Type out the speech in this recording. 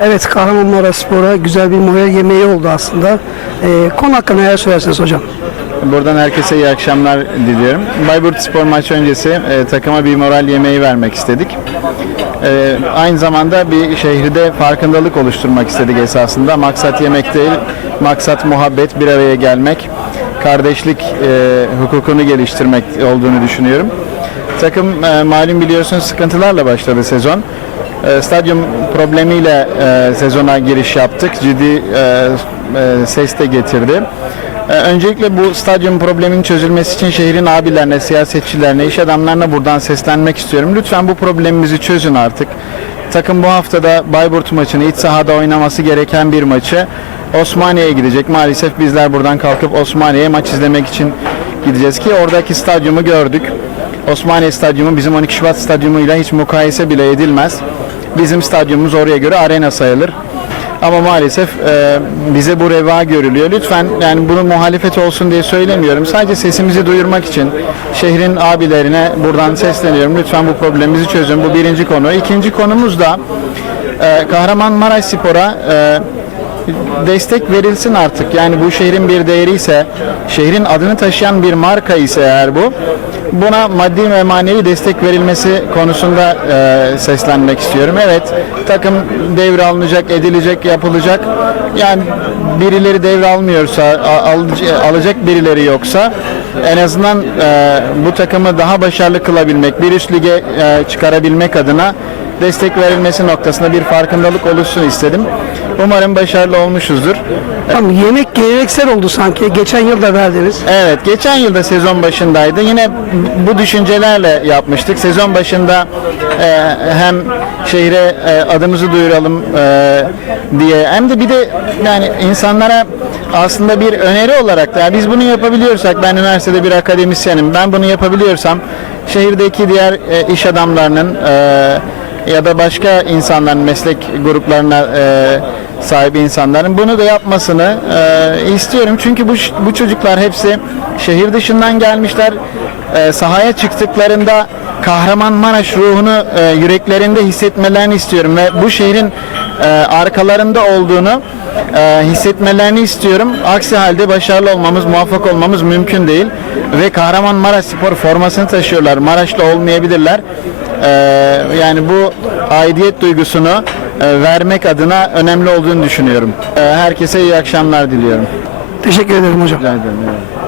Evet Kahramanmaraş Spor'a güzel bir moral yemeği oldu aslında. Ee, konu hakkında neler söylersiniz hocam? Buradan herkese iyi akşamlar diliyorum. Bayburt Spor maçı öncesi e, takıma bir moral yemeği vermek istedik. E, aynı zamanda bir şehirde farkındalık oluşturmak istedik esasında. Maksat yemek değil, maksat muhabbet, bir araya gelmek, kardeşlik e, hukukunu geliştirmek olduğunu düşünüyorum. Takım e, malum biliyorsunuz sıkıntılarla başladı sezon. E, stadyum problemiyle e, sezona giriş yaptık. Ciddi e, e, ses de getirdi. Ee, Öncelikle bu stadyum probleminin çözülmesi için şehrin abilerine, siyasetçilerine, iş adamlarına buradan seslenmek istiyorum. Lütfen bu problemimizi çözün artık. Takım bu haftada Bayburt maçını iç sahada oynaması gereken bir maçı Osmaniye'ye gidecek. Maalesef bizler buradan kalkıp Osmaniye'ye maç izlemek için gideceğiz ki oradaki stadyumu gördük. Osmaniye Stadyumu bizim 12 Şubat Stadyumuyla hiç mukayese bile edilmez. Bizim stadyumumuz oraya göre arena sayılır. Ama maalesef e, bize bu reva görülüyor. Lütfen yani bunu muhalefet olsun diye söylemiyorum. Sadece sesimizi duyurmak için şehrin abilerine buradan sesleniyorum. Lütfen bu problemimizi çözün. Bu birinci konu. İkinci konumuz da e, Kahramanmaraş Spor'a e, destek verilsin artık. Yani bu şehrin bir değeri ise, şehrin adını taşıyan bir marka ise eğer bu, buna maddi ve manevi destek verilmesi konusunda e, seslenmek istiyorum. Evet, takım devralınacak, edilecek, yapılacak. Yani birileri devralmıyorsa, al- alacak birileri yoksa en azından e, bu takımı daha başarılı kılabilmek, bir üst lige e, çıkarabilmek adına destek verilmesi noktasında bir farkındalık oluşsun istedim. Umarım başarılı olmuşuzdur. Tamam yemek geleneksel oldu sanki. Geçen yıl da verdiniz. Evet, geçen yılda sezon başındaydı. Yine bu düşüncelerle yapmıştık. Sezon başında e, hem şehre e, adımızı duyuralım e, diye hem de bir de yani insanlara aslında bir öneri olarak da yani biz bunu yapabiliyorsak ben üniversitede bir akademisyenim. Ben bunu yapabiliyorsam şehirdeki diğer e, iş adamlarının e, ya da başka insanların meslek gruplarına e, sahip insanların bunu da yapmasını e, istiyorum. Çünkü bu bu çocuklar hepsi şehir dışından gelmişler. E, sahaya çıktıklarında Kahramanmaraş ruhunu e, yüreklerinde hissetmelerini istiyorum ve bu şehrin e, arkalarında olduğunu e, hissetmelerini istiyorum. Aksi halde başarılı olmamız, muvaffak olmamız mümkün değil. Ve Kahramanmaraş Spor formasını taşıyorlar. Maraşlı olmayabilirler. Ee, yani bu aidiyet duygusunu e, vermek adına önemli olduğunu düşünüyorum. Ee, herkese iyi akşamlar diliyorum. Teşekkür ederim hocam. Rica ederim. Evet.